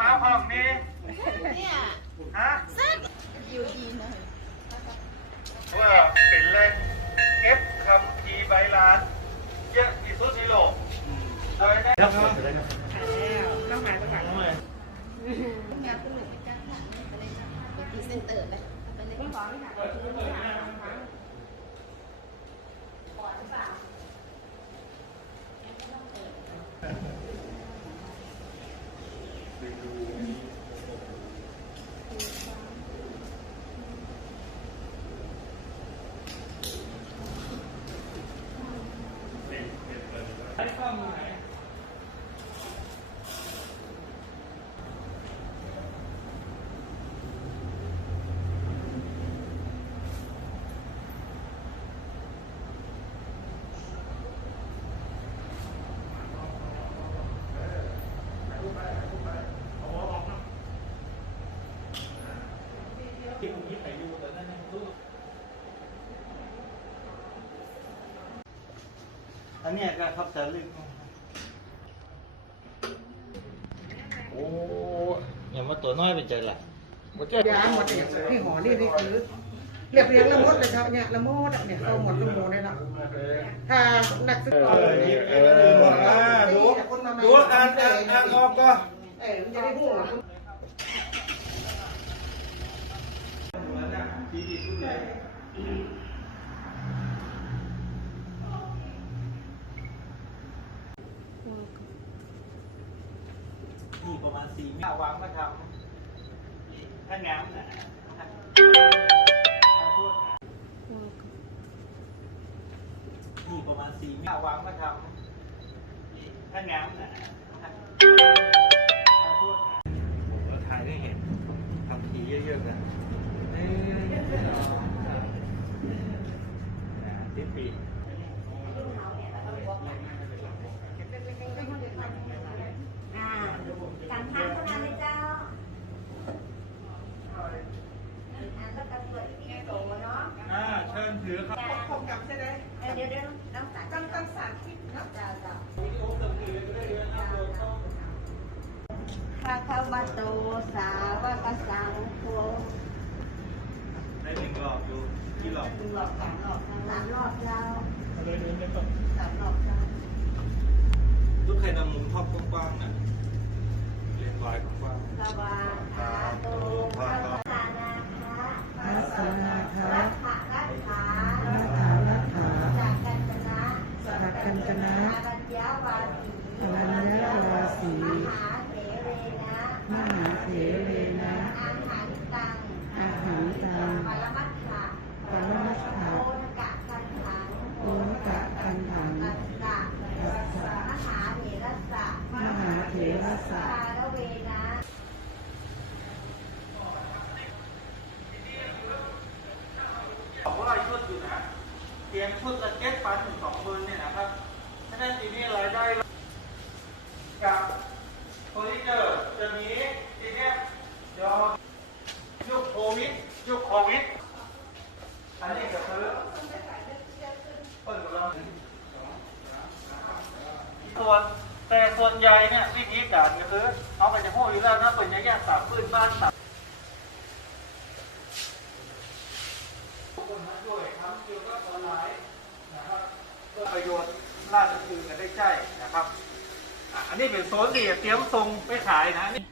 มาห้องนี้เนี่ยฮะอยู่ดีนะว่าเป็นแหล่งเก็บคำพีร์ใบลานเยอะที่สุดในโลกโดยได้ครับต้องหาต้องหาต้องเลยงานคุณหนึ่งจ้างไปเลยจ้าไปพรีเซนเตอร์ไปไปเลยต้องร้องค่ะอันเนี้ยก็ครับจะลึกโอ้อย่ามาตัวน้อยเป็นใจละยางหมดเนี่ยที่หอนี่นี่คือเรียบเรียงละมดเลยครับเนี่ยละมดอะเนี่ยเอาหมดละโมเลยนะถ้านักศึกษาเออดูดูอ่านอ่านอ่านออกก็เออมันจะได้พูดนี่ ประมาวางมาทำถ้างามนะนี่ประมาณสี่เมตรวางมาทำถ้างามนะเราถ่ายได้เห็นทำทีเยอะๆกันสิปีการทานเท่านั้นเลยเจ้าอ่าแล้วก็ตัวอีกโตเนาะ อ่าเชิญถือครับ จ้า ผมกับใช่ไหม เออเดี๋ยวเดี๋ยวต้องตัด ตั้งตั้งสารที่นะ เจ้าเจ้า วิดีโอเติมถือก็ได้เลยนะโดยต้อง พระคัมภโตสาวกสังโฆ ได้หนึ่งรอบดู กี่รอบหนึ่งรอบสามรอบสามรอบเจ้าสามรอบเจ้าลูกใครนำมุมท็อปกว้างๆน่ะเรียนรอยกว้างสวาคาโตพระสานาคะอาสนาคารักขะรักขานาถาลักขาจากกันชนะสักกันจนะอารัญญาวาสีอรัญญาวาสีมหาเถเรนะมหาเถเรนะ อาหารตัง อาหารตัง ปรมัตถะ ปรมัตถะ โอทกะกันถัง โอมกะกันถัง ตัสสะ ตัสสะ มหาเถรสะ มหาเถรสะ คารเวนะ บอกว่าชุดอยู่นะ เตรียมชุดละเจ็ดพันถึงสองหมื่นเนี่ยนะครับฉะนั้นทีนี้รายได้กับเฟอร์นิเจอร์จะมีทีเนี้ยเดี๋ยวยุคโควิดยุคโควิดอันนี้ก็คือเปิดแล้วส่วนแต่ส่วนใหญ่เนี่ยวิธีการก็คือเอาไปจะพูดอยู่แล้วนะเป็นอย่างเงี้ยสามพื้นบ้านสามคนมาช่วยทำเกี่ยวกับออนไลน์นะครับเพื่อ ประโยชน์ราชอื่นกันได้ใจนะครับ อันนี้เป็นโซนที่เตรียมทรงไปขายนะ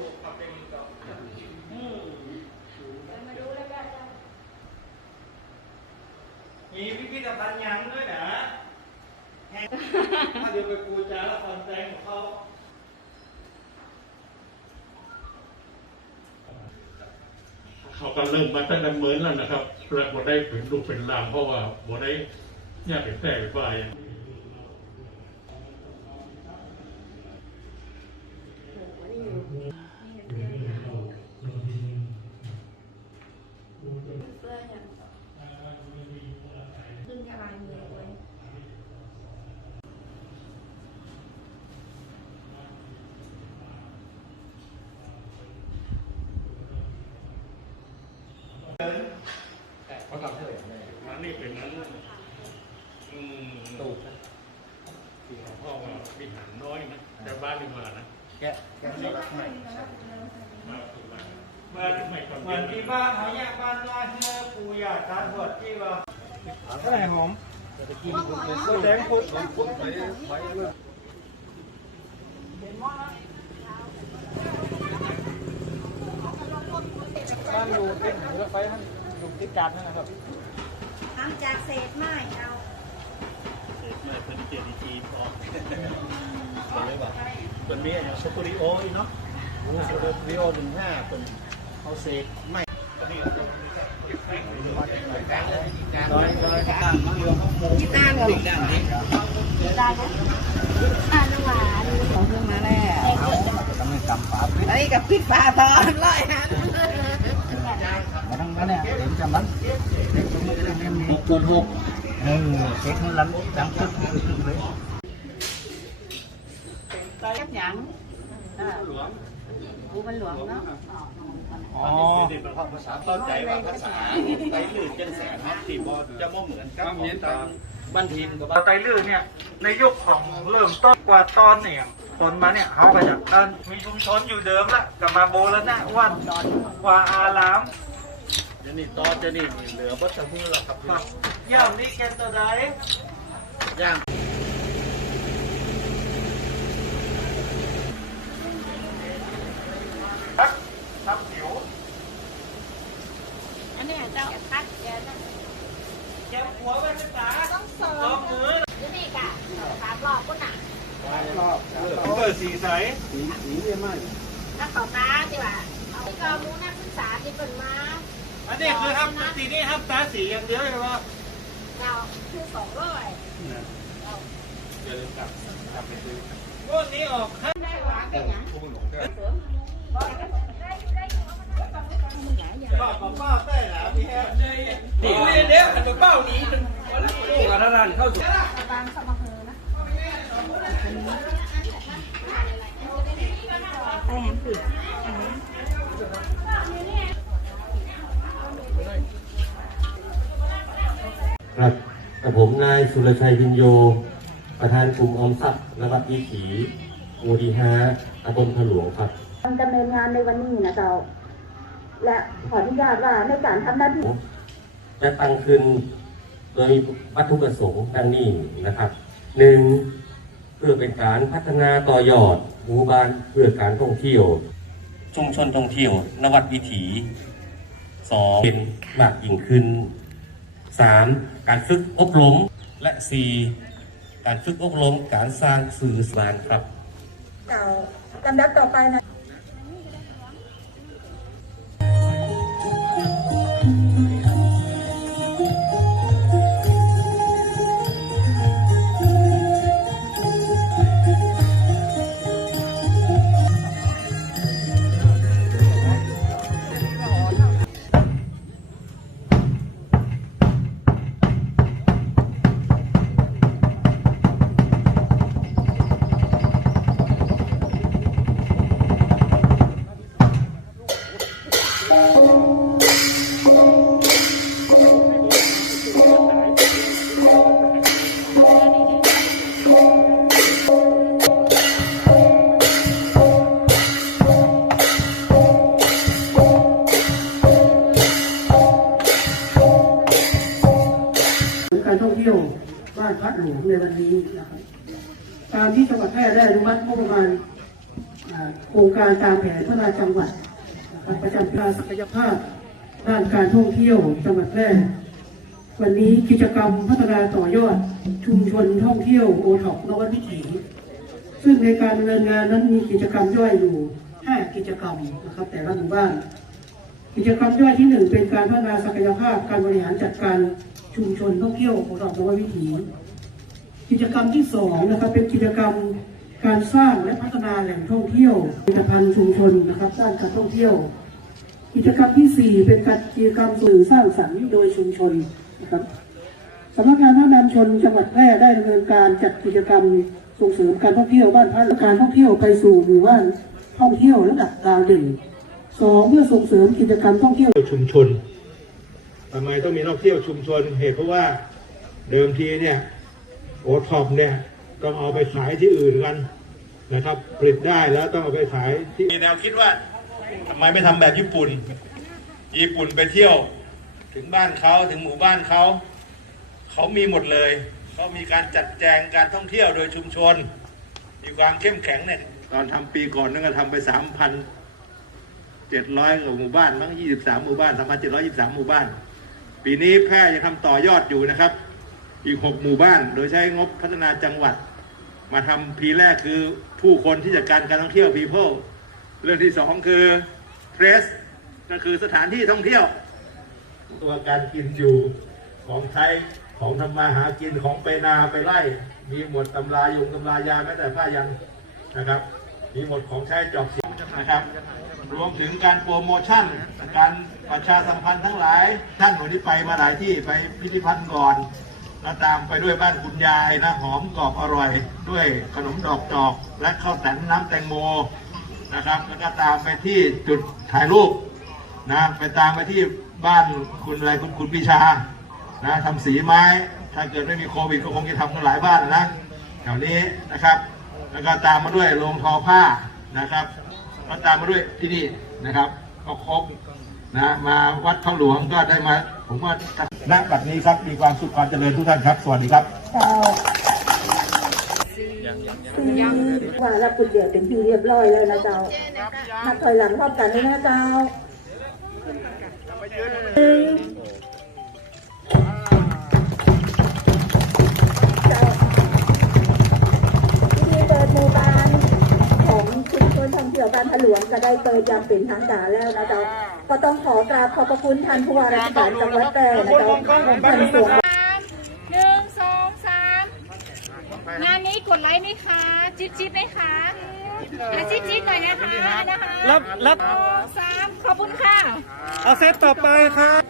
อ ขับไปอีกต่ออืม มาดูแล้วกัน มีพิพิธภัณฑ์ยังด้วยนะแฮงถ้าเดี๋ยวไปปูจาละครแสดงของเขา เขาก็เริ่มมาตั้งแต่เมื่อแล้วนะครับแล้วบ่ได้เป็นลูกเป็นหลางเพราะว่าบ่ได้เนี่ยเป็นแต่ไปเพื่อยังขึ้นทลายมือไว้ มันนี่เป็นนั้นอืมตูกที่ของพ่อว่าวิหารน้อยนะแต่บ้านนี่มานะแกะแกะสลักใหม่มาถูกแล้วเหมือนเหมือนที่บ้านเขาแยกบ้านน้อยเมื่อปูอยากทานบดที่ว่าเท่าไหร่หอมแดงพุดแดงพุดไปไปเลย บ้านอยู่ติดรถไฟมันอยู่ติดกันนั่นนะครับทำจากเศษไม้เอาไม่เป็นเกียรติทีพอเลยว่าเป็นมีอย่างสตูดิโออีกเนาะสตูดิโอหนึ่งห้าเป็นเอาเศษไม่ร้อยร้อยตั้งมันเรือเขาโมงคิดนานเหรอติดด้านนี้ได้นะอ่านหวานของเพิ่งมาแล้วต้องให้กำฝาปิดไอ้กับพริกปลาทอนร้อยหันมา ทั้งนั้นเนี่ยเห็นจำมันหกคูณหกเออเช็คให้ล้ำดังขึ้นขึ้นเลยแคบหยังกูมันหลวงเนาะอ๋อภาษาเข้าใจว่าภาษาไต้ลื่นจังแสนครับที่บอจะบ่เหมือนกับของตามบ้านทีมกับปลาไตลื่นเนี่ยในยุคของเริ่มต้นกว่าตอนเนี่ยคนมาเนี่ยเขาไปจากกันมีชุมชนอยู่เดิมละกลับมาโบแล้วนะวันกว่าอาราม เดี๋ยวนี้ต่อจะนี่เหลือบัตรมือแล้วครับครับย่ามนี้แกนตัวใดย่างครับทับผิวอันนี้เจ้าพัดแกนะแกมหัวไปเป็นตาต้องสอลองงมือนี่กะสามรอบก็หนักเกิดสีใสสีสีเนี่ยไม่ถ้าเขาตาดีกว่าเอาที่กอมูนักศึกษาที่เป็นมา อันนี้คือครับสีนี้ครับตาสีอย่างเดียวเลยว่าเราคือสองร้อยพวกนี้ออกครับได้หวานเป็นยังป้าป้าป้าใต้หนาพี่แฮมนี่เดี๋ยวขันตัวเป้านี้มันลูกกับท่านเข้าสู่บางสมเพอนะไปแฮมปิด กับผมนายสุรชัยพินโย ประธานกลุ่มออมทรัพย์และวัดวิถีหมูดีฮาตำบลถลวงครับการดำเนินงานในวันนี้นะเจ้า และขออนุญาตว่าในการทำหน้าที่จะตั้งขึ้นโดยวัตถุประสงค์ดังนี้นะครับหนึ่งเพื่อเป็นการพัฒนาต่อยอดหมู่บ้านเพื่อการท่องเที่ยว ชุมชนท่องเที่ยวนวัดวิถีสองเป็นมากยิ่งขึ้น สามการฝึกอบรม และสี่การฝึกอบรมการสร้างสื่อสารครับเก่าลำดับต่อไปนะ หลวงในวันนี้นะครับตามที่จังหวัดแพร่ได้อนุมัติงบประมาณโครงการตามแผนพัฒนาจังหวัดนะครับประจำการศักยภาพด้านการท่องเที่ยวจังหวัดแพร่วันนี้กิจกรรมพัฒนาต่อยอดชุมชนท่องเที่ยวโอท็อปนวัดวิถีซึ่งในการดำเนินงานนั้นมีกิจกรรมย่อยอยู่ 5 กิจกรรมนะครับ แต่ละหมู่บ้าน กิจกรรมย่อยที่ 1 เป็นการพัฒนาศักยภาพการบริหารจัดการชุมชนท่องเที่ยวโอท็อปนวัดวิถี กิจกรรมที่2นะครับเป็นกิจกรรมการสร้างและพัฒนาแหล่งท่องเที่ยวผลิตภัณฑ์ชุมชนนะครับด้านการท่องเที่ยว กิจกรรมที่ 4 เป็นการกิจกรรมสื่อสร้างสรรค์โดยชุมชนนะครับสำนักงานพัฒนาชนจังหวัดแพร่ได้ดำเนินการจัดกิจกรรมส่งเสริมการท่องเที่ยวบ้านพักและการท่องเที่ยวไปสู่หมู่บ้านท่องเที่ยวระดับดาวดึงสองเพื่อส่งเสริมกิจกรรมท่องเที่ยวชุมชนทำไมต้องมีนักเที่ยวชุมชนเหตุเพราะว่าเดิมทีเนี่ย โอท็อปเนี่ยต้องเอาไปขายที่อื่นกันนะครับผลิตได้แล้วต้องเอาไปขายที่มีแนวคิดว่าทำไมไม่ทำแบบญี่ปุ่น ญี่ปุ่นไปเที่ยวถึงบ้านเขาถึงหมู่บ้านเขาเขามีหมดเลยเขามีการจัดแจงการท่องเที่ยวโดยชุมชน มีความเข้มแข็งเนี่ยตอนทำปีก่อนนั่นก็ทำไปสามพันเจ็ดร้อยกว่าหมู่บ้านมั้งยี่สิบสามหมู่บ้านสามพันเจ็ดร้อยยี่สิบสามหมู่บ้าน ปีนี้แพร่ยังทำต่อยอดอยู่นะครับ อีกหกหมู่บ้าน โดยใช้งบพัฒนาจังหวัด มาทำพีแรกคือผู้คนที่จัดการการท่องเที่ยว people เรื่องที่สองคือ press ก็คือสถานที่ท่องเที่ยว ตัวการกินอยู่ของใช้ของทำมาหากินของไปนาไปไล่มีหมดตำรายงตำรายาแม้แต่ผ้ายันนะครับ มีหมดของใช้จอบเสียงนะครับรวมถึงการโปรโมชั่น การประชาสัมพันธ์ทั้งหลายท่านหนูนี้ไปมาหลายที่ไปพิพิธภัณฑ์ก่อน แล้วตามไปด้วยบ้านคุณยายนะหอมกรอบอร่อย ด้วยขนมดอกจอก และข้าวแตนน้ำแตงโมนะครับ แล้วก็ตามไปที่จุดถ่ายรูปนะไปตามไปที่บ้านคุณอะไรคุณคุณพิชานะทำสีไม้ ถ้าเกิดไม่มีโควิดก็คงจะทำกันหลายบ้านนะแถวนี้นะครับ แล้วก็ตามมาด้วยโรงทอผ้านะครับแล้วตามมาด้วยที่นี่นะครับ ก็ครบนะมาวัดเขาหลวงก็ได้มา ผมว่าณบัดนี้ครับมีความสุขความเจริญทุกท่านครับ สวัสดีครับว่ารับกุญแจเป็นที่เรียบร้อยแล้วนะเจ้านับถอยหลังพร้อมกันเลยนะเจ้าเจ้าพิธีเปิดหมู่บ้านของชุมชนท่องเที่ยวบ้านพะหลวงก็ได้เปิดอย่างเป็นทางการแล้วนะเจ้า ก็ต้องขอกราบขอบพระคุณท่านผู้ว่าราชการจังหวัดแพร่นะเจ้าท่านสวงหนึ่งสองสามงานนี้กดไลค์ไหมคะจิ๊บจิ๊บไหมคะอะจิ๊บจิ๊บหน่อยนะคะนะคะรับรับ สองสามขอบคุณค่ะ เอาเซตต่อไปครับ